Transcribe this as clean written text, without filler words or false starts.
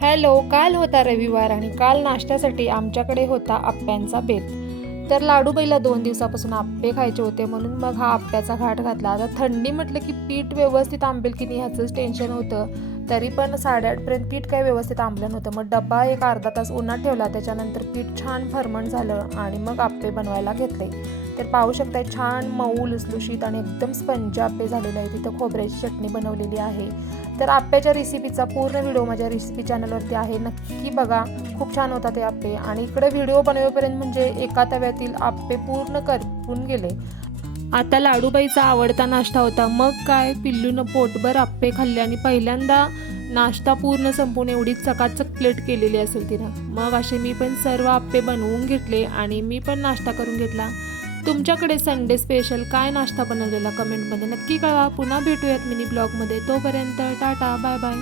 Hello, काल होता रविवार आणि काल नाश्त्यासाठी आमच्याकडे होता आप्प्यांचा बेत. तर लाडूबाईला 2 दिवसापासून आप्पे खायचे होते म्हणून मग हा आप्प्याचा घाट घातला. आता थंडी म्हटलं की पीठ व्यवस्थित आंबेल की नाही ह्याचंच टेन्शन होतं. तरी पण 8:30पर्यंत पीठ काही व्यवस्थित आंबलं नव्हतं. मग डब्बा एक अर्धा तास उन्हात ठेवला. त्याच्यानंतर पीठ छान फर्मंट झालं आणि मग आप्पे बनवायला घेतले. तर पाहू शकताय छान मऊ लुसलुशीत आणि एकदम स्पंज आप्पे झालेले आहेत. तिथं खोबऱ्याची चटणी बनवलेली आहे. तर आप्प्याच्या रेसिपीचा पूर्ण व्हिडिओ माझ्या रेसिपी चॅनलवरती आहे, नक्की बघा. खूप छान होता ते आप्पे आणि इकडे व्हिडिओ बनवेपर्यंत म्हणजे एका तव्यातील आप्पे पूर्ण करपून गेले. आता लाडूबाईचा आवडता नाश्ता होता. मग काय पिल्लूनं पोटभर आप्पे खाल्ले आणि पहिल्यांदा नाश्ता पूर्ण संपून एवढी चकाचक प्लेट केलेली असेल तिनं. मग असे मी पण सर्व आप्पे बनवून घेतले आणि मी पण नाश्ता करून घेतला. तुमच्याकडे संडे स्पेशल काय नाश्ता बनवलेला कमेंटमध्ये नक्की कळवा. पुन्हा भेटूयात मिनी ब्लॉगमध्ये. तोपर्यंत टाटा, बाय बाय.